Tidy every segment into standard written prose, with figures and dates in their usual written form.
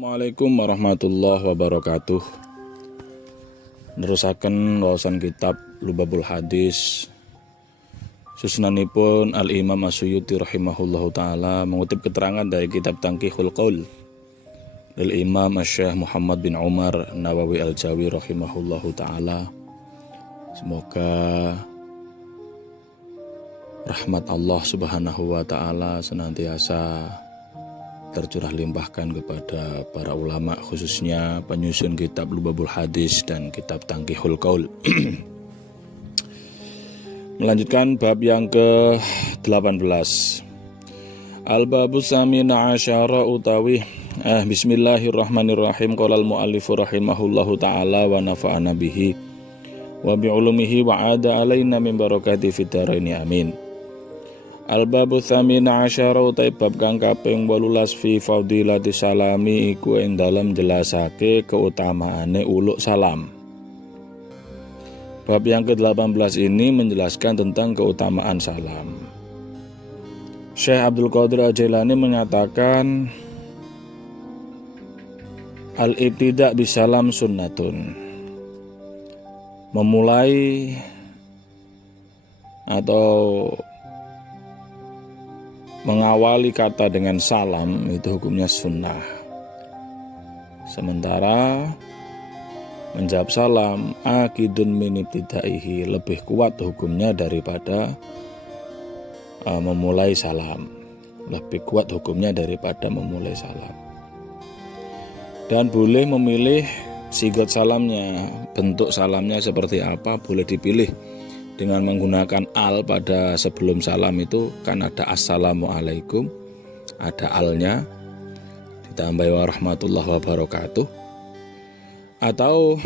Assalamualaikum warahmatullahi wabarakatuh. Nerusaken wawasan kitab Lubabul Hadis susunanipun Al-Imam As-Suyuti rahimahullahu ta'ala mengutip keterangan dari kitab Tanqihul Qaul Al-Imam Asy-Syaikh Muhammad bin Umar Nawawi Al-Jawi rahimahullahu ta'ala. Semoga rahmat Allah subhanahu wa ta'ala senantiasa tercurah limpahkan kepada para ulama, khususnya penyusun kitab Lubabul Hadis dan kitab Tanqihul Qaul. Melanjutkan bab yang ke-18. Al-babus samina asyara utawi Bismillahirrahmanirrahim. Qala al-muallifu rahimahullahu ta'ala wa nafa'ana bihi wa bi'ulumihi wa ada alaina min barakati fid dharaini amin. Al-babu tsamina asyara utai bab kang kaping 18 fi fadilati salami iku ing dalem jelasake keutamaane uluk salam. Bab yang ke-18 ini menjelaskan tentang keutamaan salam. Syekh Abdul Qadir Al-Jailani menyatakan al-ibtida' bisalam sunnatun. Memulai atau mengawali kata dengan salam itu hukumnya sunnah. Sementara menjawab salam akidun min ibtidaihi lebih kuat hukumnya daripada memulai salam. Lebih kuat hukumnya daripada memulai salam. Dan boleh memilih sigat salamnya, bentuk salamnya seperti apa boleh dipilih. Dengan menggunakan al pada sebelum salam itu kan ada assalamualaikum, ada alnya, ditambah warahmatullahi wabarakatuh, atau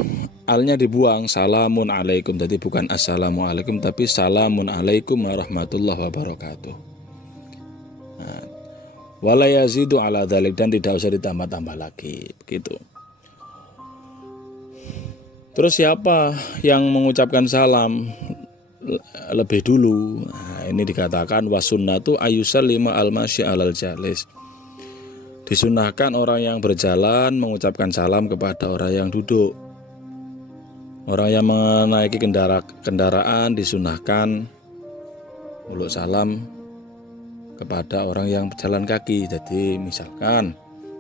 alnya dibuang salamun alaikum, jadi bukan assalamualaikum tapi salamun alaikum warahmatullahi wabarakatuh. Wala yazidu ala dzalik, dan tidak usah ditambah-tambah lagi, begitu. Terus siapa yang mengucapkan salam lebih dulu? Nah, ini dikatakan wasunnatu ayyusallima al-masyi alal jalis. Disunahkan orang yang berjalan mengucapkan salam kepada orang yang duduk. Orang yang menaiki kendaraan disunahkan uluk salam kepada orang yang berjalan kaki. Jadi misalkan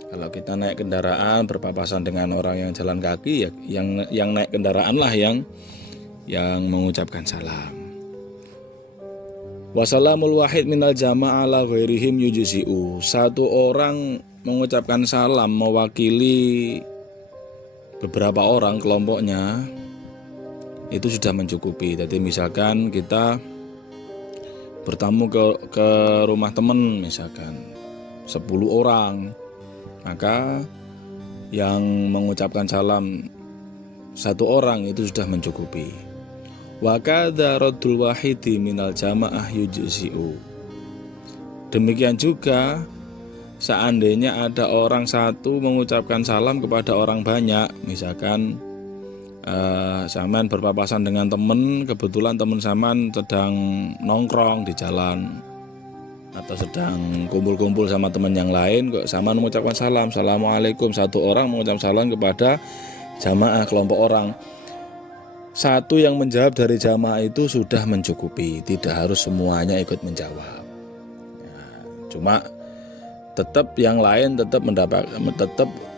kalau kita naik kendaraan berpapasan dengan orang yang jalan kaki, ya yang naik kendaraan lah yang mengucapkan salam. Wasalamul wahid minal jama'ah la ghairihim yujzi'u. Satu orang mengucapkan salam mewakili beberapa orang kelompoknya itu sudah mencukupi. Jadi misalkan kita bertamu ke rumah teman, misalkan 10 orang, maka yang mengucapkan salam satu orang itu sudah mencukupi. Wa kadza raddul wahidi minal jamaah yujzi'u. Demikian juga seandainya ada orang satu mengucapkan salam kepada orang banyak, misalkan saman berpapasan dengan teman, kebetulan teman saman sedang nongkrong di jalan atau sedang kumpul-kumpul sama teman yang lain, kok saman mengucapkan salam, assalamualaikum, satu orang mengucapkan salam kepada jamaah kelompok orang. Satu yang menjawab dari jamaah itu sudah mencukupi, tidak harus semuanya ikut menjawab. Cuma tetap yang lain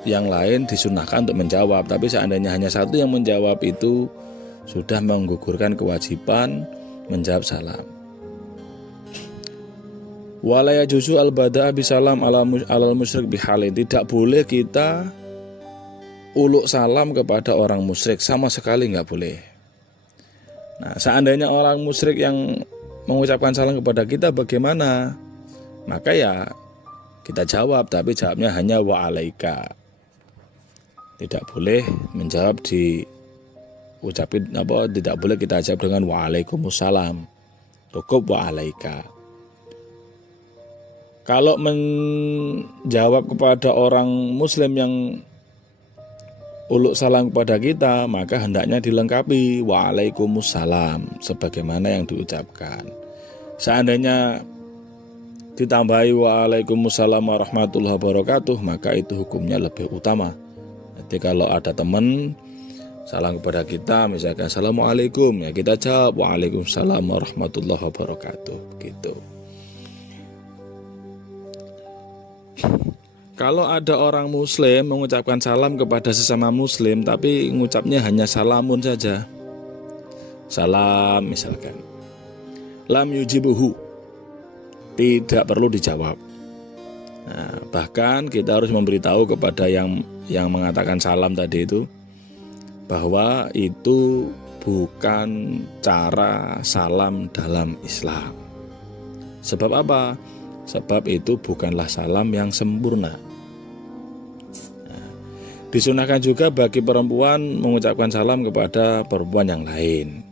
yang lain disunahkan untuk menjawab. Tapi seandainya hanya satu yang menjawab itu sudah menggugurkan kewajiban menjawab salam. Wala yajuzu al-bada'a bisalam alal musyrik bihalin. Tidak boleh kita uluk salam kepada orang musyrik, sama sekali nggak boleh. Nah, seandainya orang musyrik yang mengucapkan salam kepada kita bagaimana? Maka ya kita jawab, tapi jawabnya hanya wa'alaika. Tidak boleh menjawab tidak boleh kita jawab dengan wa'alaikumussalam. Cukup wa'alaika. Kalau menjawab kepada orang muslim yang uluk salam kepada kita, maka hendaknya dilengkapi waalaikumsalam sebagaimana yang diucapkan. Seandainya ditambahi waalaikumsalam warahmatullahi wabarakatuh, maka itu hukumnya lebih utama. Jadi kalau ada teman salam kepada kita, misalkan assalamualaikum, ya kita jawab waalaikumsalam warahmatullahi wabarakatuh, gitu. Kalau ada orang muslim mengucapkan salam kepada sesama muslim, tapi ngucapnya hanya salamun saja, salam misalkan, lam yujibuhu, tidak perlu dijawab. Nah, bahkan kita harus memberitahu kepada yang mengatakan salam tadi itu, bahwa itu bukan cara salam dalam Islam. Sebab apa? Sebab itu bukanlah salam yang sempurna. Nah, disunahkan juga bagi perempuan mengucapkan salam kepada perempuan yang lain.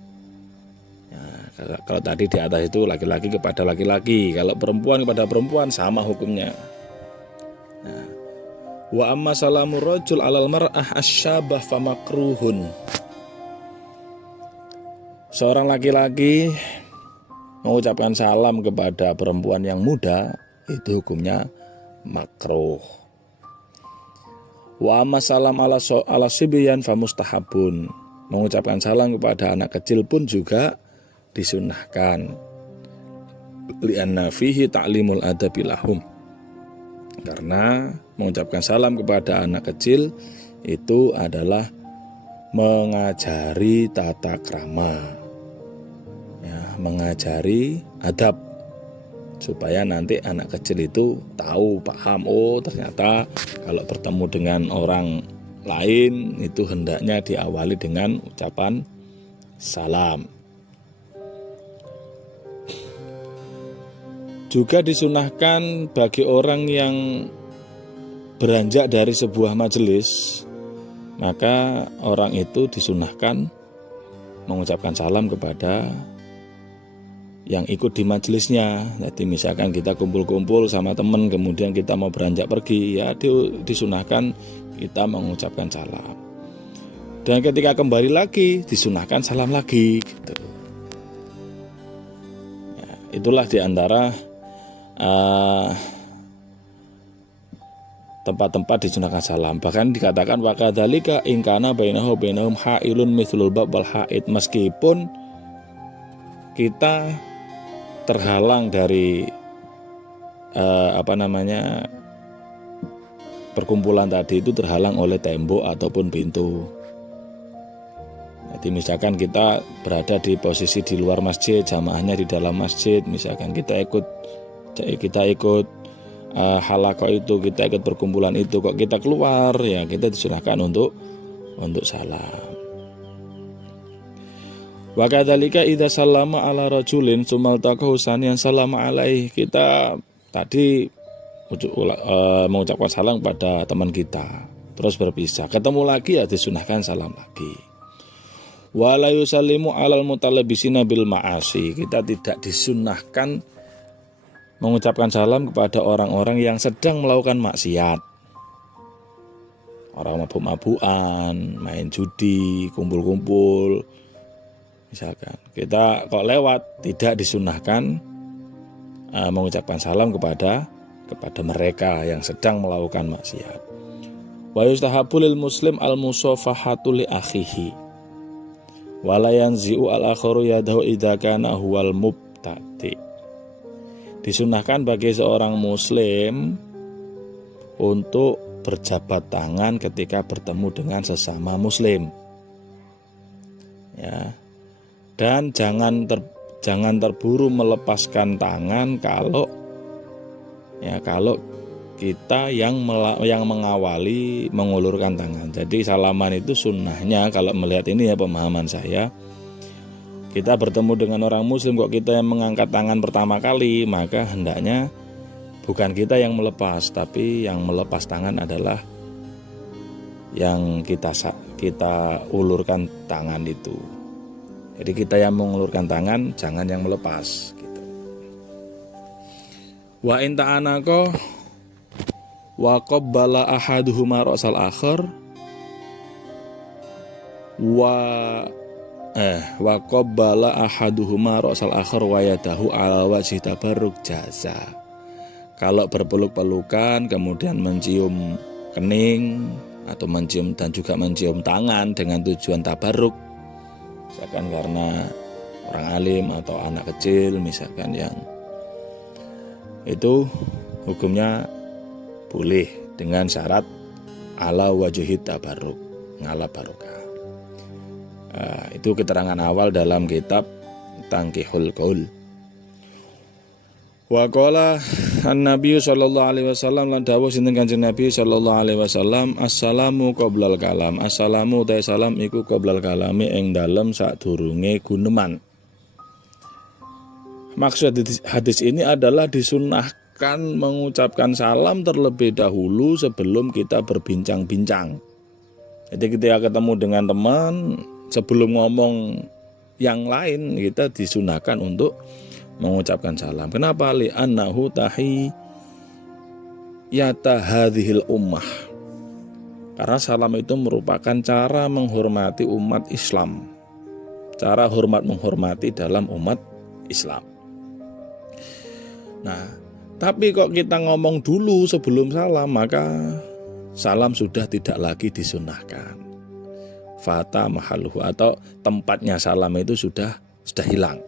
Nah, kalau tadi di atas itu laki-laki kepada laki-laki, kalau perempuan kepada perempuan sama hukumnya. Nah, wa amma salamu rajul alal mar'ah asyabah famakruhun. Seorang laki-laki mengucapkan salam kepada perempuan yang muda, itu hukumnya makruh. Wa amma salam ala sibyan famustahabun. Mengucapkan salam kepada anak kecil pun juga disunahkan. Li'anna fihi ta'limul adabi lahum. Karena mengucapkan salam kepada anak kecil itu adalah mengajari tata krama, ya, mengajari adab, supaya nanti anak kecil itu tahu, paham, oh ternyata kalau bertemu dengan orang lain itu hendaknya diawali dengan ucapan salam. Juga disunahkan bagi orang yang beranjak dari sebuah majelis, maka orang itu disunahkan mengucapkan salam kepada yang ikut di majelisnya. Jadi misalkan kita kumpul-kumpul sama teman, kemudian kita mau beranjak pergi, ya disunahkan kita mengucapkan salam. Dan ketika kembali lagi disunahkan salam lagi, gitu. Ya, itulah diantara tempat-tempat disunahkan salam. Bahkan dikatakan wakadzalika in kana bainahum hailun mithlul bab wal haid, meskipun kita terhalang dari perkumpulan tadi itu terhalang oleh tembok ataupun pintu. Jadi misalkan kita berada di posisi di luar masjid, jamaahnya di dalam masjid, misalkan kita ikut halaqah itu, kita ikut perkumpulan itu, kok kita keluar, ya kita disunahkan untuk salam. Wa kadzalika idza sallama ala rajulin tsumal taqahu saniyan sallama alaihi. Kita tadi mengucapkan salam pada teman kita, terus berpisah, ketemu lagi, ya disunahkan salam lagi. Wa la yusallimu alal mutalabisina bil ma'asi. Kita tidak disunahkan mengucapkan salam kepada orang-orang yang sedang melakukan maksiat. Orang mabuk-mabukan, main judi, kumpul-kumpul. Misalkan kita kok lewat, tidak disunahkan mengucapkan salam kepada mereka yang sedang melakukan maksiat. Wa yustahabu lil muslim al musafahatu li akhihi wa la yanzi'u al akharu yadahu idza kana huwal mubtadi. Disunahkan bagi seorang muslim untuk berjabat tangan ketika bertemu dengan sesama muslim, ya, dan jangan terburu melepaskan tangan kalau kita yang mengawali mengulurkan tangan. Jadi salaman itu sunnahnya, kalau melihat ini ya pemahaman saya, kita bertemu dengan orang muslim kok kita yang mengangkat tangan pertama kali, maka hendaknya bukan kita yang melepas, tapi yang melepas tangan adalah yang kita ulurkan tangan itu. Jadi kita yang mengulurkan tangan, jangan yang melepas, gitu. Wa in ta'anaka wa qabbala ahaduhuma ra'sal akhar wa qabbala ahaduhuma ra'sal akhar wa yadahu ala wajhi tabarruk jaza. Kalau berpeluk-pelukan kemudian mencium kening atau mencium dan juga mencium tangan dengan tujuan tabaruk, misalkan karena orang alim atau anak kecil misalkan, yang itu hukumnya boleh dengan syarat ala wajhi tabaruk, ngala barokah. Itu keterangan awal dalam kitab Tangkihul Qaul. Wa qala an-nabiy sallallahu alaihi wasallam, lan dawuh sinten Kanjeng Nabi sallallahu alaihi wasallam, assalamu qoblal kalam. Assalamu ta salam iku qoblal kalami ing dalem sadurunge guneman. Maksud hadis ini adalah disunahkan mengucapkan salam terlebih dahulu sebelum kita berbincang-bincang. Jadi ketika ketemu dengan teman, sebelum ngomong yang lain, kita disunahkan untuk mengucapkan salam. Kenapa? Li'annahu tahiyyata hadhil ummah. Karena salam itu merupakan cara menghormati umat Islam. Cara hormat menghormati dalam umat Islam. Nah, tapi kok kita ngomong dulu sebelum salam, maka salam sudah tidak lagi disunahkan. Fata mahaluhu, atau tempatnya salam itu sudah hilang.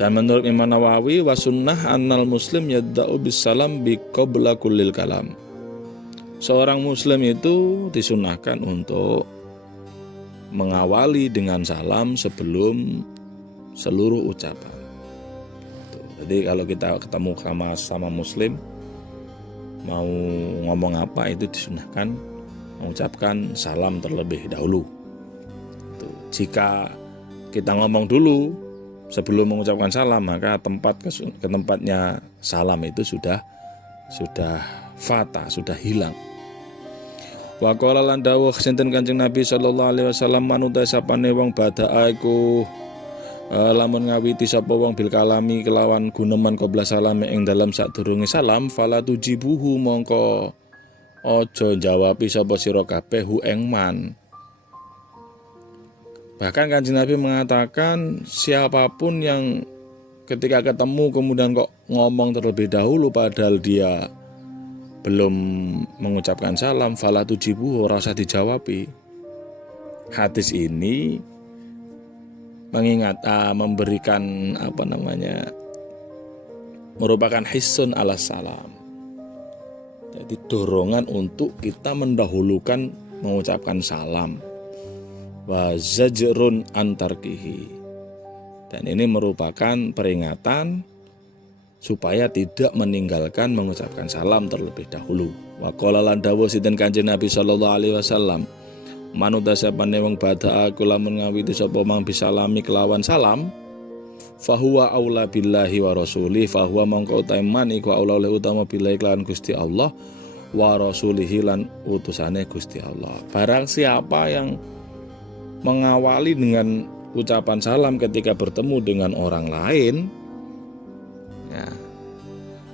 Dan menurut Imam Nawawi, wasunnah annal muslim yadda'u bisalam bi qabla kullil kalam. Seorang muslim itu disunahkan untuk mengawali dengan salam sebelum seluruh ucapan. Jadi kalau kita ketemu sama muslim, mau ngomong apa itu disunahkan mengucapkan salam terlebih dahulu. Jika kita ngomong dulu sebelum mengucapkan salam, maka ke tempatnya salam itu sudah fata, sudah hilang. Wa qala lan dawuh sinten Kanjeng Nabi sallallahu alaihi wasallam, manut sapane wong bada'a iku lamun ngawiti sapa wong bil kalami kelawan guneman qabla salame ing dalam sadurunge salam, fala tujibuhu mongko aja jawabi sapa sira kabeh hu ing man. Bahkan Kanjeng Nabi mengatakan, siapapun yang ketika ketemu kemudian kok ngomong terlebih dahulu padahal dia belum mengucapkan salam, fala tujibuhu, ora usah dijawabi. Hadis ini memberikan merupakan hissun ala salam. Jadi dorongan untuk kita mendahulukan mengucapkan salam. Wa zajrun antarkihi. Dan ini merupakan peringatan supaya tidak meninggalkan mengucapkan salam terlebih dahulu. Wa qala lan dawuh sinten Kanjeng Nabi sallallahu alaihi wasallam, manut sapane wong bada'a kula ngawiti sapa mang bisalami kelawan salam, fahuwa aula billahi wa rasulih, fahuwa mongko utaiman iku aula utama billahi kelawan Gusti Allah, wa rasulihi lan utusane Gusti Allah. Barang siapa yang mengawali dengan ucapan salam ketika bertemu dengan orang lain, ya,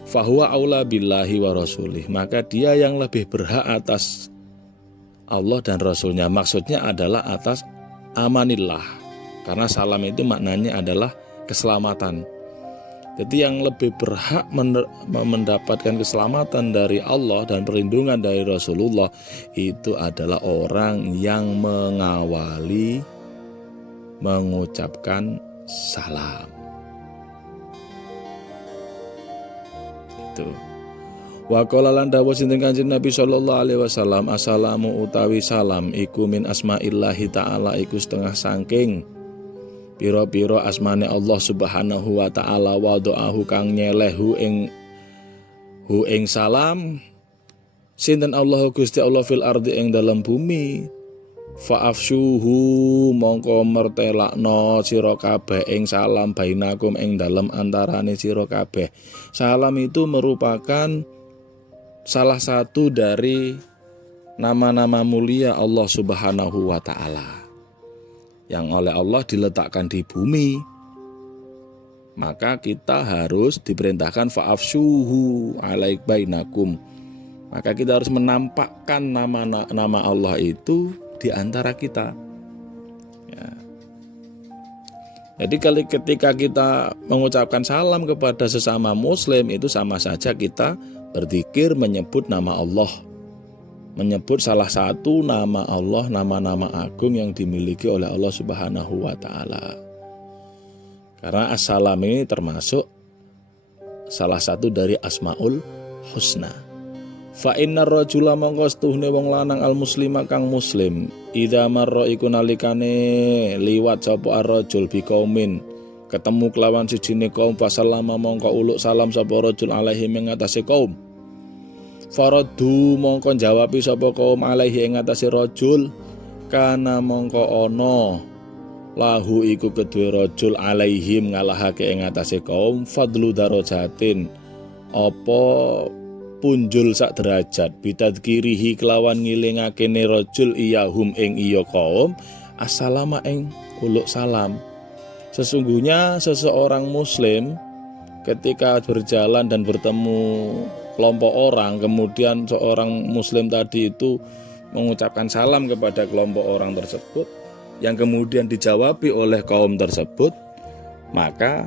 fahuwa aula billahi wa rasulih, maka dia yang lebih berhak atas Allah dan Rasulnya. Maksudnya adalah atas amanillah, karena salam itu maknanya adalah keselamatan. Jadi yang lebih berhak mendapatkan keselamatan dari Allah dan perlindungan dari Rasulullah itu adalah orang yang mengawali mengucapkan salam. Itu. Wa qala lan dawuh sinten Kanjeng Nabi sallallahu alaihi wasallam, assalamu utawi salam iku min asmaillahi ta'ala, iku setengah saking piro-piro asmane Allah subhanahu wa ta'ala, wa do'ahu kang nyelehu ing salam sinten Allah Gusti Allah fil ardi ing dalam bumi, fa'afsyuhu mongko mertelakno sira kabeh ing salam bainakum ing dalam antarane sira kabeh. Salam itu merupakan salah satu dari nama-nama mulia Allah subhanahu wa ta'ala yang oleh Allah diletakkan di bumi. Maka kita harus diperintahkan fa'afsyuhu alaik bainakum. Maka kita harus menampakkan nama Allah itu di antara kita, ya. Jadi ketika kita mengucapkan salam kepada sesama muslim, itu sama saja kita berzikir menyebut nama Allah, menyebut salah satu nama Allah, nama-nama agung yang dimiliki oleh Allah Subhanahu wa Ta'ala. Karena assalam ini termasuk salah satu dari Asmaul Husna. Fa innar rajula mongko stuhne wong lanang al muslima kang muslim idza marra iku nalikane liwat sapa ar-rajul bi qaumin ketemu kelawan sijine kaum fasallama mongko uluk salam sapa rajul alaihi ing atase kaum faradu mongko jawabi sapa kaum alaihi ing atase rajul kana mongko ana lahu iku kedue rajul alaihim ngalahake ing atase kaum fadlu darajatin apa punjul sak derajat bitadkirihi kelawan ngilingake ne rajul iyahum ing iya kaum assalama ing uluk salam. Sesungguhnya seseorang muslim ketika berjalan dan bertemu kelompok orang, kemudian seorang muslim tadi itu mengucapkan salam kepada kelompok orang tersebut yang kemudian dijawabi oleh kaum tersebut, maka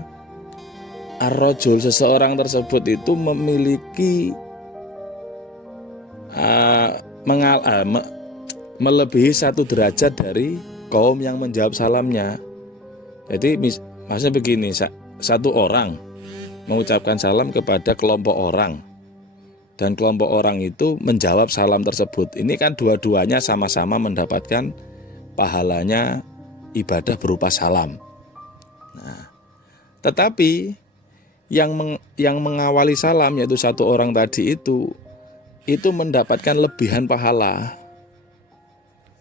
ar-rajul seseorang tersebut itu memiliki melebihi 1 derajat dari kaum yang menjawab salamnya. Jadi maksudnya begini, satu orang mengucapkan salam kepada kelompok orang dan kelompok orang itu menjawab salam tersebut. Ini kan dua-duanya sama-sama mendapatkan pahalanya ibadah berupa salam. Nah, tetapi yang mengawali salam yaitu satu orang tadi itu mendapatkan lebihan pahala,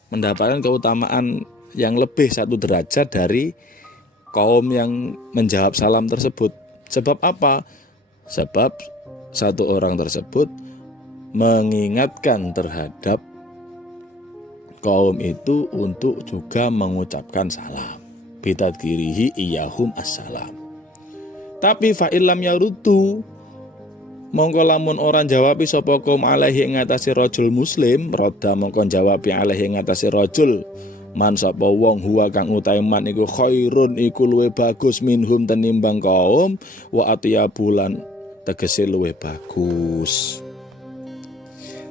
mendapatkan keutamaan yang lebih 1 derajat dari kaum yang menjawab salam tersebut. Sebab apa? Sebab satu orang tersebut mengingatkan terhadap kaum itu untuk juga mengucapkan salam. Bitadkirihi iyahum assalam. Tapi fa'ilam yarutu mongko lamun orang jawabi sapa kaum alaihi ing atase rajul muslim, roda mongko jawabi alaihi ing atase rajul man sapa wong huwa kang utahe man iku khairun iku luwih bagus minhum tenimbang kaum wa atyabulan tegese luwih bagus.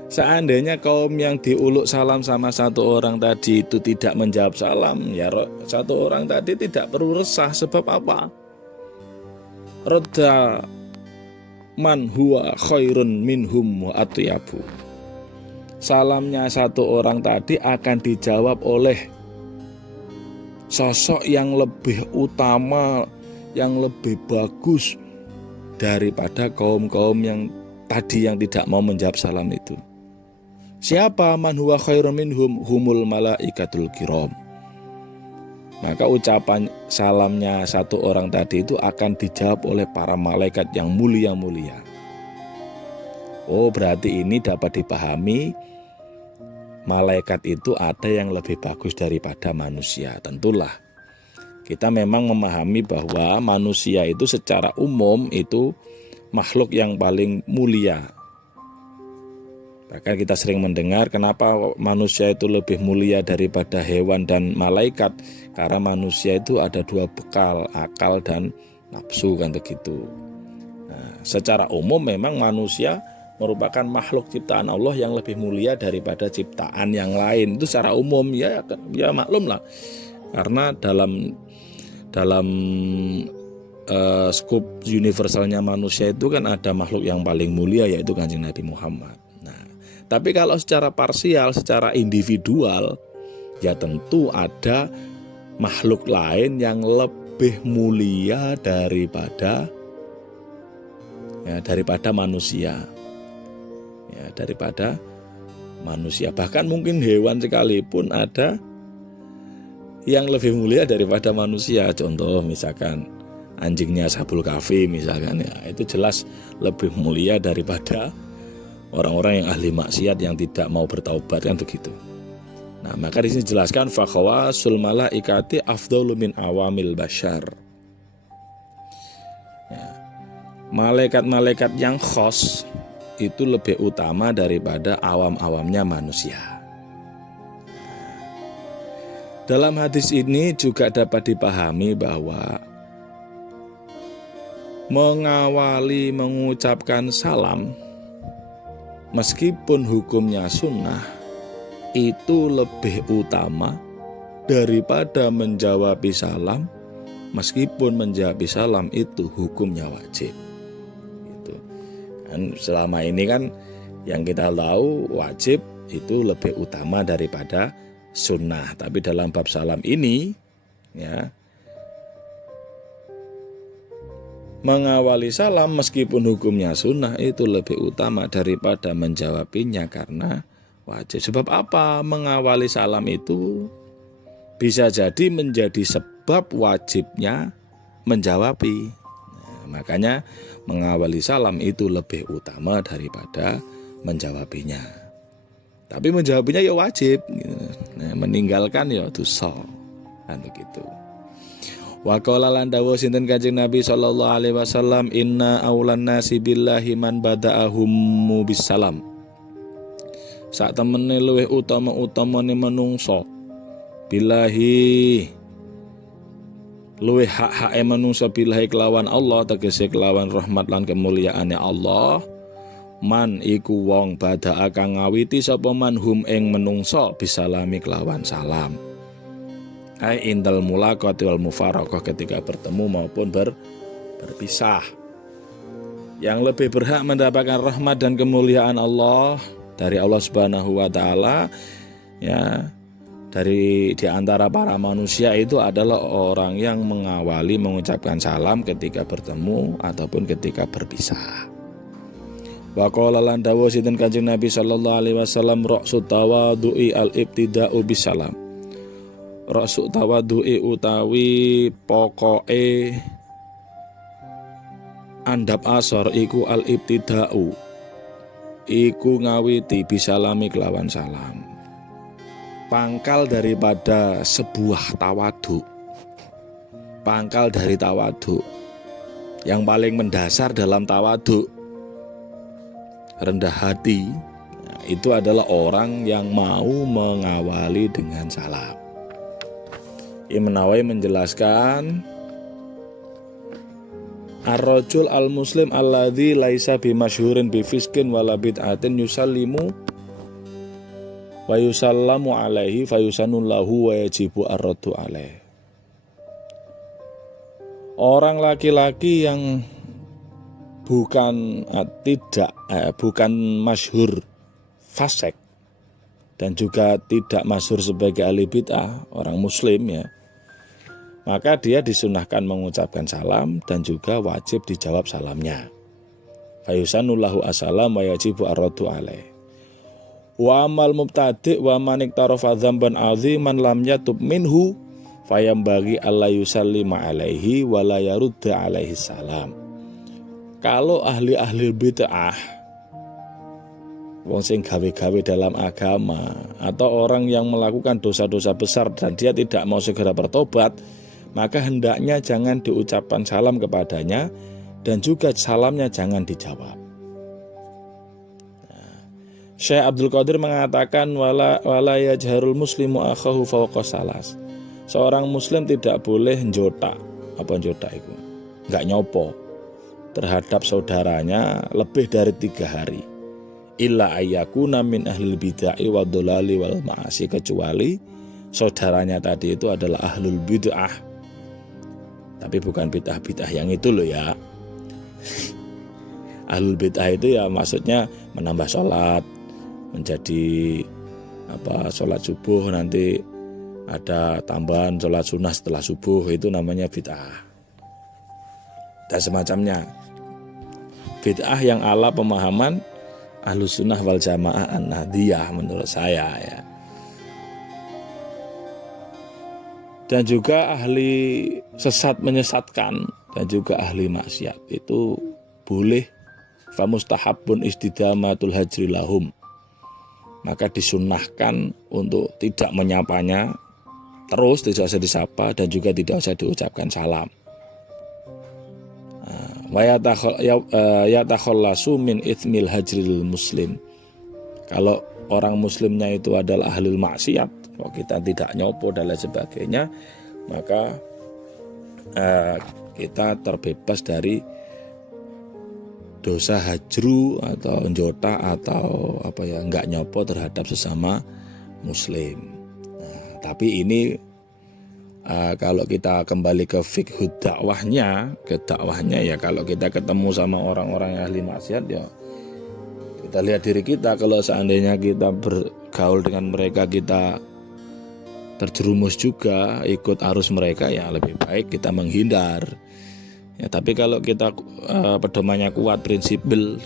Seandainya kaum yang diuluk salam sama satu orang tadi itu tidak menjawab salam, ya satu orang tadi tidak perlu resah. Sebab apa? Roda man huwa khairun minhum wa atyabu. Salamnya satu orang tadi akan dijawab oleh sosok yang lebih utama, yang lebih bagus daripada kaum-kaum yang tadi yang tidak mau menjawab salam itu. Siapa? Man huwa khairun minhum humul malaikatul kiram. Maka ucapan salamnya satu orang tadi itu akan dijawab oleh para malaikat yang mulia-mulia. Oh, berarti ini dapat dipahami malaikat itu ada yang lebih bagus daripada manusia. Tentulah kita memang memahami bahwa manusia itu secara umum itu makhluk yang paling mulia. Bahkan kita sering mendengar kenapa manusia itu lebih mulia daripada hewan dan malaikat. Karena manusia itu ada 2 bekal, akal dan nafsu, kan begitu. Nah, secara umum memang manusia merupakan makhluk ciptaan Allah yang lebih mulia daripada ciptaan yang lain. Itu secara umum ya maklum lah. Karena dalam skup universalnya manusia itu kan ada makhluk yang paling mulia yaitu Kanjeng Nabi Muhammad. Tapi kalau secara parsial, secara individual, ya tentu ada makhluk lain yang lebih mulia daripada manusia. Ya, daripada manusia. Bahkan mungkin hewan sekalipun ada yang lebih mulia daripada manusia. Contoh misalkan anjingnya Ashabul Kahfi misalkan, ya itu jelas lebih mulia daripada orang-orang yang ahli maksiat yang tidak mau bertaubat, kan begitu. Nah, maka di sini dijelaskan fakhawasul malaikati afdalu min awamil bashar. Ya. Malaikat-malaikat yang khos itu lebih utama daripada awam-awamnya manusia. Dalam hadis ini juga dapat dipahami bahwa mengawali mengucapkan salam meskipun hukumnya sunnah itu lebih utama daripada menjawab salam meskipun menjawab salam itu hukumnya wajib. Itu kan selama ini kan yang kita tahu wajib itu lebih utama daripada sunnah. Tapi dalam bab salam ini ya, mengawali salam meskipun hukumnya sunnah itu lebih utama daripada menjawabinya karena wajib. Sebab apa? Mengawali salam itu bisa jadi menjadi sebab wajibnya menjawabi. Nah, makanya mengawali salam itu lebih utama daripada menjawabinya. Tapi menjawabinya ya wajib. Nah, meninggalkan ya dosa. Kan begitu. Wa qala lan dawuh sinten Kanjeng Nabi sallallahu alaihi wasallam, inna aulan nasi billahi man bada'ahum bisalam. Sak temene luwih utama-utamane manungsa billahi luwih hak-hake manungsa billahi kelawan Allah, tegese kelawan rahmat lan kemuliaane Allah. Man iku wong bada'a kang ngawiti sapa manhum ing menungsa bisalami kelawan salam. Ai indal mulaqati wal mufaraqah, ketika bertemu maupun berpisah. Yang lebih berhak mendapatkan rahmat dan kemuliaan Allah dari Allah Subhanahu wa taala ya, dari di antara para manusia itu adalah orang yang mengawali mengucapkan salam ketika bertemu ataupun ketika berpisah. Wa qala lan dawuh sinten Kanjeng Nabi sallallahu alaihi wasallam, ra'su tawadhu'i al-ibtida'u bisalam. Ra'su tawadhu'i utawi pokoke andap asor iku al-ibtida'u iku ngawiti bisalami kelawan salam. Pangkal daripada sebuah tawadhu, pangkal dari tawadhu, yang paling mendasar dalam tawadhu, rendah hati, nah, itu adalah orang yang mau mengawali dengan salam. Imam Nawawi menjelaskan, ar-rajul al-muslim alladzi laisa bimasyhurin bifiskin wala bid'atin yusallimu wa yusallamu alaihi fayusanun lahu wa yajibu ar-raddu alaihi. Orang laki-laki yang bukan masyhur fasik dan juga tidak masyhur sebagai ahli bid'ah, orang muslim ya, maka dia disunahkan mengucapkan salam dan juga wajib dijawab salamnya. Fayusanullahu assalam wa yajibu ar-raddu alaihi. Wa amal mubtadi' wa manik tarafa dzamban aziman lam yatub minhu fayambaghi alla yusallima alaihi wa la yarudda alaihi salam. Kalau ahli-ahli bid'ah, wong sing gawe-gawe dalam agama, atau orang yang melakukan dosa-dosa besar dan dia tidak mau segera bertobat, maka hendaknya jangan diucapkan salam kepadanya dan juga salamnya jangan dijawab. Syekh Abdul Qadir mengatakan wala yajharul muslimu akhahu fawqa salas. Seorang muslim tidak boleh njotak. Apa njotak itu? Enggak nyopo terhadap saudaranya lebih dari 3 hari. Illa ayyakuna min ahlil bid'ah wa dhalali wal ma'asi, kecuali saudaranya tadi itu adalah ahlul bid'ah. Tapi bukan bid'ah-bid'ah yang itu loh ya. Ahlul bid'ah itu ya maksudnya menambah sholat menjadi sholat subuh, nanti ada tambahan sholat sunnah setelah subuh, itu namanya bid'ah dan semacamnya. Bid'ah yang ala pemahaman Ahlus Sunnah wal Jamaah An-Nahdiyah menurut saya ya. Dan juga ahli sesat menyesatkan dan juga ahli maksiat itu boleh famustahabun istidamatul hajri lahum, maka disunnahkan untuk tidak menyapanya terus, tidak usah disapa dan juga tidak usah diucapkan salam. Wa yatakhallasu min itsmil hajril muslim. Kalau orang muslimnya itu adalah ahlul maksiat, kok kita tidak nyopo dan lain sebagainya, maka kita terbebas dari dosa hajru atau njota atau nggak nyopo terhadap sesama muslim. Nah, tapi ini kalau kita kembali ke fiqh dakwahnya, ya kalau kita ketemu sama orang-orang yang ahli maksiat, ya kita lihat diri kita. Kalau seandainya kita bergaul dengan mereka, kita terjerumus juga ikut arus mereka, ya lebih baik kita menghindar. Ya, tapi kalau kita pedomannya kuat, prinsipnya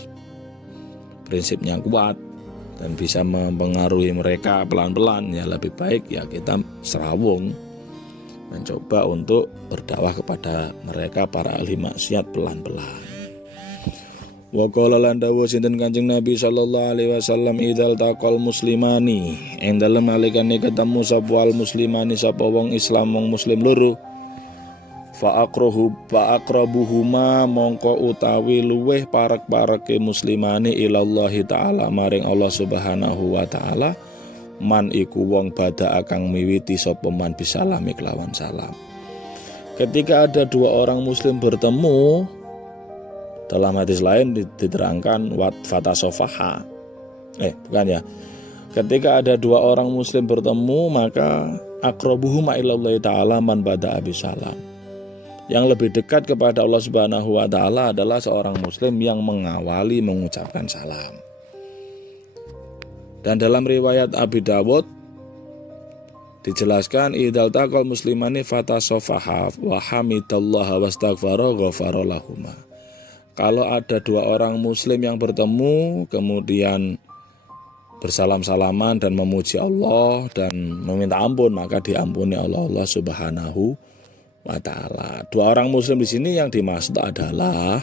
kuat dan bisa mempengaruhi mereka pelan-pelan, ya lebih baik ya kita serawung, mencoba untuk berdakwah kepada mereka para ahli maksiat pelan-pelan. Wa qala lan dawuh sinten Kanjeng Nabi sallallahu alaihi wasallam, idzal taqal muslimani, ing dalem nalikane ketemu sapa al muslimani, sapa wong Islam wong muslim loro, fa aqrabuhuma mongko utawi luweh parek-pareke muslimani ilallahi taala maring Allah subhanahu wa taala, man iku wong bada akang miwiti sapa man bisalami kelawan salam. Ketika ada dua orang muslim bertemu, dalam hadis lain diterangkan fatasofaha. Ketika ada dua orang muslim bertemu, maka aqrabuhuma ilallahi ta'ala man bada bisalam. Yang lebih dekat kepada Allah Subhanahu wa taala adalah seorang muslim yang mengawali mengucapkan salam. Dan dalam riwayat Abi Dawud dijelaskan, idzal taqal muslimani fatasofaha wa hamidallaha wastaghfara ghafara lahuma. Kalau ada dua orang muslim yang bertemu kemudian bersalam-salaman dan memuji Allah dan meminta ampun, maka diampuni Allah Subhanahu wa taala. Dua orang muslim di sini yang dimaksud adalah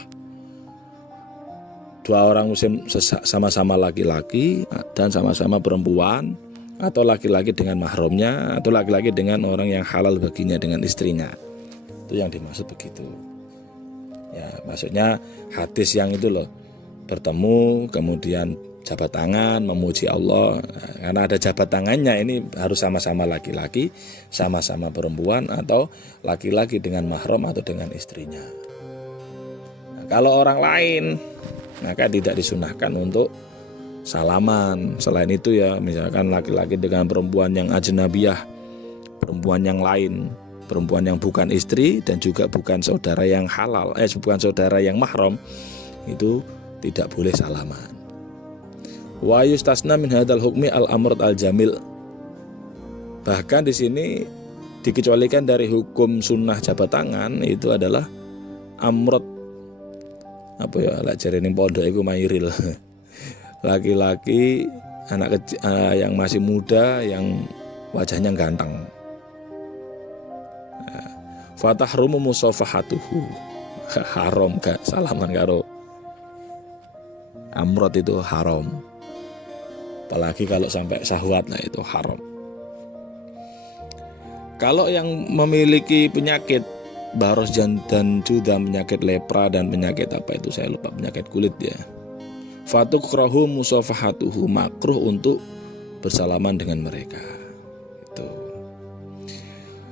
dua orang muslim sama-sama laki-laki dan sama-sama perempuan, atau laki-laki dengan mahramnya, atau laki-laki dengan orang yang halal baginya dengan istrinya. Itu yang dimaksud begitu. Ya, maksudnya hadis yang itu loh, bertemu kemudian jabat tangan memuji Allah. Karena ada jabat tangannya, ini harus sama-sama laki-laki, sama-sama perempuan, atau laki-laki dengan mahram atau dengan istrinya. Nah, kalau orang lain, maka tidak disunahkan untuk salaman. Selain itu ya, misalkan laki-laki dengan perempuan yang ajnabiyah, perempuan yang lain, perempuan yang bukan istri dan juga bukan saudara yang halal, bukan saudara yang mahram, itu tidak boleh salaman. Wa yustasna min hadzal hukmi al-amrad al-jamil. Bahkan di sini dikecualikan dari hukum sunnah jabat tangan, itu adalah amrad lek jarene pondok iku mairil. Laki-laki anak kecil yang masih muda yang wajahnya ganteng. Fatahrumu musafahatuhu, haram gak salaman karo amrod, itu haram. Apalagi kalau sampai syahwat, nah itu haram. Kalau yang memiliki penyakit baros dan judam, penyakit lepra dan penyakit apa itu saya lupa, penyakit kulit ya, fatukrahu musafahatuhu, makruh untuk bersalaman dengan mereka.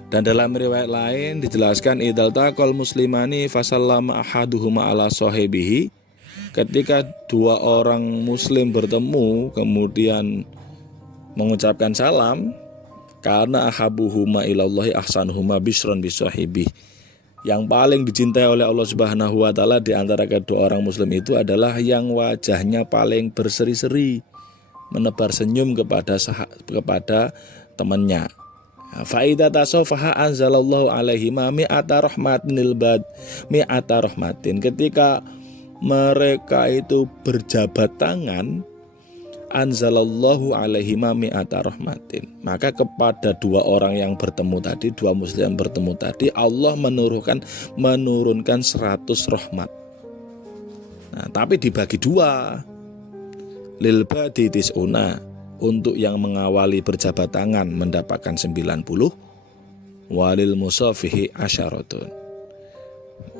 Dan dalam riwayat lain dijelaskan, idzal taqal muslimani fasallama ahaduhuma ala sahibihi. Ketika dua orang muslim bertemu kemudian mengucapkan salam, karena ahabuhuma ilallahi ahsanuhuma bisron bisahibi. Yang paling dicintai oleh Allah Subhanahu wa taala di antara kedua orang muslim itu adalah yang wajahnya paling berseri-seri, menebar senyum kepada temannya. Fa'idha tasofaha anzalallahu alaihi mi'ata rahmatin. Ketika mereka itu berjabat tangan, anzalallahu alaihi mi'ata rahmatin, maka kepada dua orang yang bertemu tadi, dua muslim yang bertemu tadi, Allah menurunkan 100 rahmat. Nah, tapi dibagi dua, lil badi tis'una, untuk yang mengawali berjabat tangan mendapatkan 90, walil musafihi asyaratun,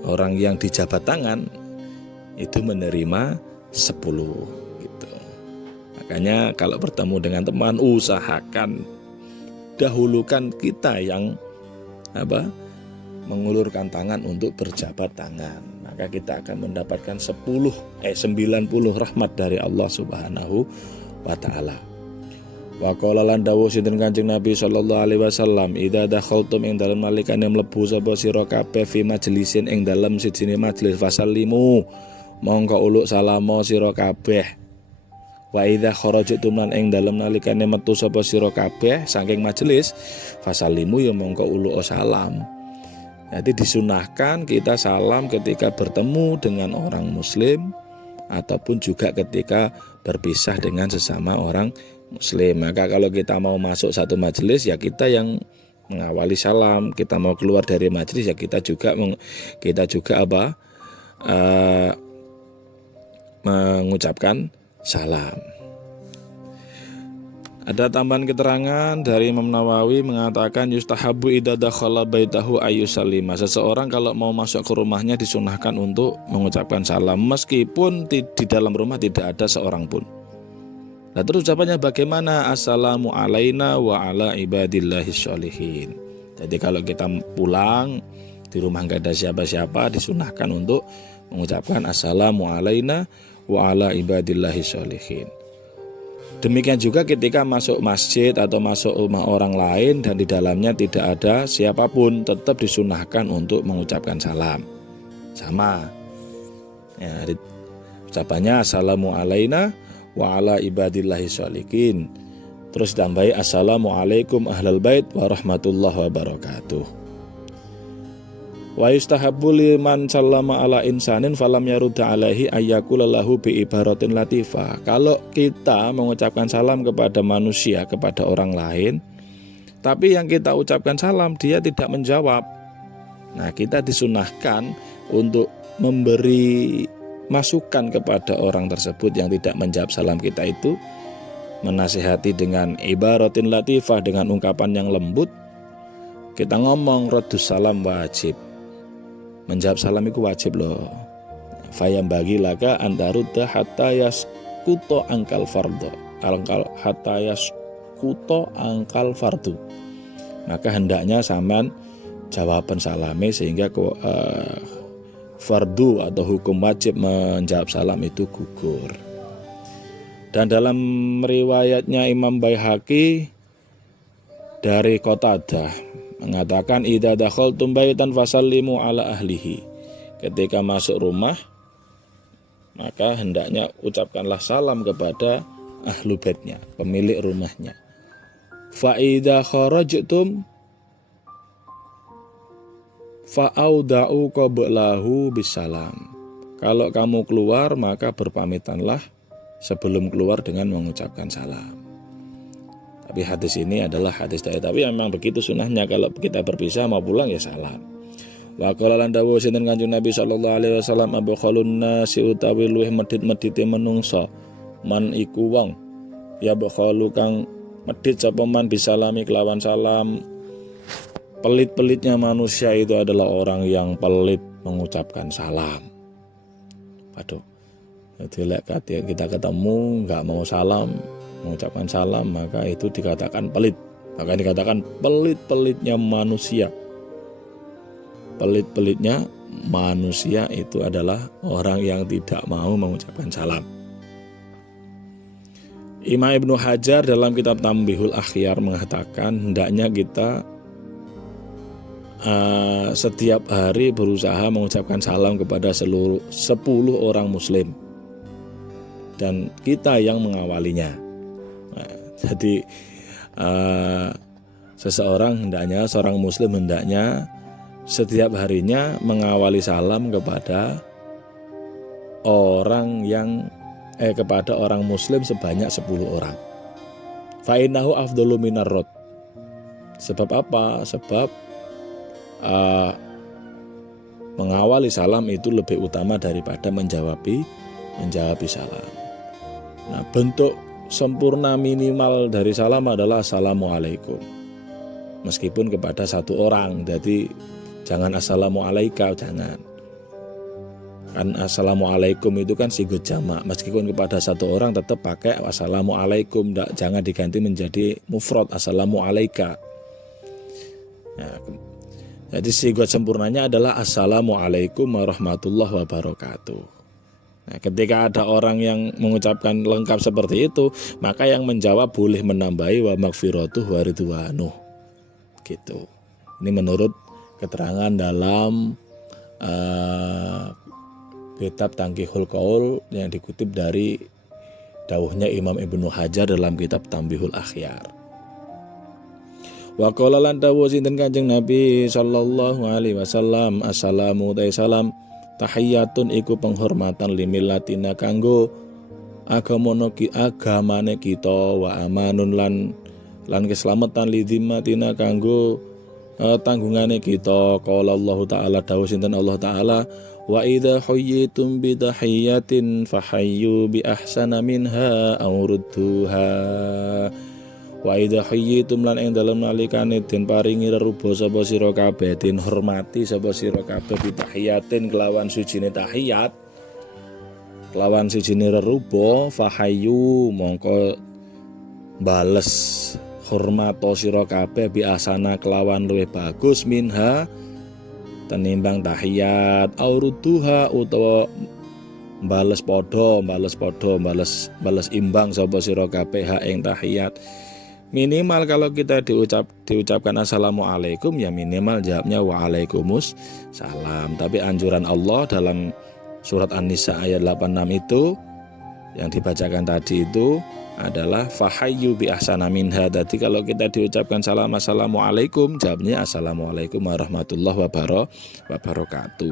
orang yang dijabat tangan itu menerima 10 gitu. Makanya kalau bertemu dengan teman, usahakan dahulukan kita yang mengulurkan tangan untuk berjabat tangan, maka kita akan mendapatkan 90 rahmat dari Allah Subhanahu wa taala. Wa qala lan dawuh sinten Kanjeng Nabi sallallahu alaihi wasallam, idza dakhaltum ing dalem nalikane mlebu sapa sira kabeh fi majlisin ing dalem sijine majelis fasallimu mongko uluk salamo sira kabeh. Wa idza kharajtum lan ing dalem nalikane metu sapa sira kabeh saking majelis fasallimu ya mongko uluk salam. Jadi disunahkan kita salam ketika bertemu dengan orang muslim ataupun juga ketika berpisah dengan sesama orang muslim. Maka kalau kita mau masuk satu majelis ya kita yang mengawali salam, kita mau keluar dari majelis ya kita juga mengucapkan salam. Ada tambahan keterangan dari Imam Nawawi mengatakan yustahabu idza dakhala baitahu ayyusallima. Seseorang kalau mau masuk ke rumahnya disunahkan untuk mengucapkan salam meskipun di dalam rumah tidak ada seorang pun. Nah, terus ucapannya bagaimana? Assalamu alaina wa ala ibadillahis sholihin. Jadi kalau kita pulang di rumah nggak ada siapa-siapa disunahkan untuk mengucapkan assalamu alaina wa ala ibadillahis sholihin. Demikian juga ketika masuk masjid atau masuk rumah orang lain dan di dalamnya tidak ada siapapun, tetap disunahkan untuk mengucapkan salam. Sama. Ya, ucapannya assalamu alaina wa ala ibadillahis sholihin. Terus ditambahi assalamualaikum ahlal bait wa rahmatullahi wa barakatuh. Wa yustahabbu liman sallama ala insanin falam yarudda alaihi ayyakula lahu bi ibaratin latifah. Kalau kita mengucapkan salam kepada manusia, kepada orang lain, tapi yang kita ucapkan salam dia tidak menjawab, nah kita disunahkan untuk memberi masukan kepada orang tersebut yang tidak menjawab salam kita itu, menasihati dengan ibaratin latifah, dengan ungkapan yang lembut. Kita ngomong raddus salam wajib, menjawab salam itu wajib loh. Fayam bagi laka antarudda hatta yaskuto angkal fardu. Hatta yaskuto angkal fardu. Maka hendaknya sampean jawaban salame sehingga fardu atau hukum wajib menjawab salam itu gugur. Dan dalam riwayatnya Imam Baihaqi dari Qatadah mengatakan idza dakhaltum baitan fasallimu ala ahlihi. Ketika masuk rumah maka hendaknya ucapkanlah salam kepada ahlu baitnya, pemilik rumahnya. Fa idza kharajtum fa'auda'u qablahu bisalam. Kalau kamu keluar maka berpamitanlah sebelum keluar dengan mengucapkan salam. Tapi hadis ini adalah hadis dhaif, tapi memang begitu sunahnya kalau kita berpisah mau pulang ya salam. Wa qala lan dawuh sinten Kanjeng Nabi sallallahu alaihi wasallam abkhalun nasi utawi luweh medhit-medhite menungsa man iku wong ya bakhalu kang medhit sapa man bisalami kelawan salam. Pelit-pelitnya manusia itu adalah orang yang pelit mengucapkan salam. Waduh, jadi kita ketemu nggak mau salam, mengucapkan salam, maka itu dikatakan pelit. Maka dikatakan pelit-pelitnya manusia. Pelit-pelitnya manusia itu adalah orang yang tidak mau mengucapkan salam. Imam Ibnu Hajar dalam kitab Tambihul Akhyar mengatakan hendaknya kita setiap hari berusaha mengucapkan salam kepada 10 orang muslim dan kita yang mengawalinya. Nah, jadi seorang muslim hendaknya setiap harinya mengawali salam kepada kepada orang muslim sebanyak 10 orang. Fa innahu afdalu minar rad. Sebab apa? Sebab mengawali salam itu lebih utama daripada menjawab salam. Nah, bentuk sempurna minimal dari salam adalah assalamualaikum. Meskipun kepada satu orang, jadi jangan assalamualaika, jangan. Kan assalamualaikum itu kan sigot jamak, meskipun kepada satu orang tetap pakai assalamualaikum, jangan diganti menjadi mufrad assalamualaika. Nah, jadi sigot sempurnanya adalah assalamualaikum warahmatullahi wabarakatuh. Nah, ketika ada orang yang mengucapkan lengkap seperti itu, maka yang menjawab boleh menambahi wa magfiratuh wa ridwanuh. Gitu. Ini menurut keterangan dalam kitab Tanqihul Qaul yang dikutip dari dawuhnya Imam Ibnu Hajar dalam kitab Tambihul Akhyar. Wa qala lan dawuh sinten Kanjeng Nabi sallallahu alaihi wasallam, assalamu salam tahiyyatun iku penghormatan limillatina kanggo agamane kita, wa amanun lan keselamatan lidhimmatina kanggo tanggungane kita. Qala Allah taala dawuh sinten Allah taala, wa idza huyyitum bi tahiyyatin fahayyu bi ahsana minha aw rudduha. Wa idza huyyitum lan ing dalem nalikane den paringi reruba sapa sira kabeh, den hormati sapa sira kabeh bi tahiyyatin kelawan sujine tahiyat, kelawan sujine reruba, fahayyu mongko bales hormato sira kabeh bi asana kelawan luwih bagus minha tenimbang tahiyat, auruduha utawa bales imbang sapa sira kabeh ha ing tahiyat. Minimal kalau kita diucapkan assalamualaikum, ya minimal jawabnya waalaikumsalam. Tapi anjuran Allah dalam surat An-Nisa ayat 86 itu yang dibacakan tadi itu adalah fahayyu bi ahsana minha. Jadi kalau kita diucapkan salam assalamualaikum, jawabnya assalamualaikum warahmatullahi wabarakatuh.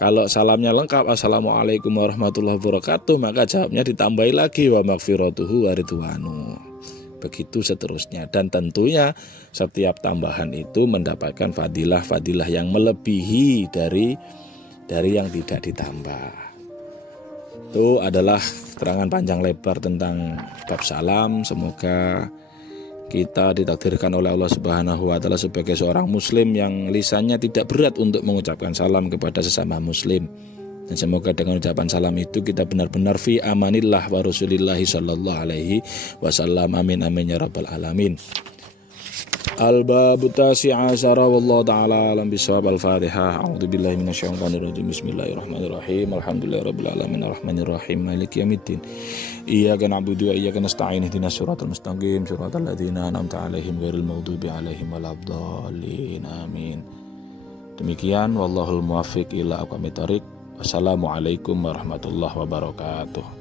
Kalau salamnya lengkap assalamualaikum warahmatullahi wabarakatuh, maka jawabnya ditambahi lagi wa magfiratuhu wa ridwanu. Begitu seterusnya, dan tentunya setiap tambahan itu mendapatkan fadilah yang melebihi dari yang tidak ditambah. Itu adalah keterangan panjang lebar tentang bab salam. Semoga kita ditakdirkan oleh Allah Subhanahu wa taala sebagai seorang muslim yang lisannya tidak berat untuk mengucapkan salam kepada sesama muslim. Dan semoga dengan ucapan salam itu kita benar-benar fi amanillah wa rasulillahi sallallahu alaihi wasallam. Amin amin ya rabbal alamin. Al-babu tasi'a asyara wallahu ta'ala alam bisawab. Al-Fatihah. A'udzubillahi minasyaitonir rajim. Bismillahirrahmanirrahim. Alhamdulillahirabbil alamin arrahmanirrahim maliki yaumiddin. Iyyaka na'budu wa iyyaka nasta'in ihdinas siratal mustaqim siratal ladzina an'amta 'alaihim ghairil maghdubi 'alaihim waladdallin. Amin. Demikian wallahul muwaffiq ila aqwamit thoriq. Wassalamualaikum warahmatullahi wabarakatuh.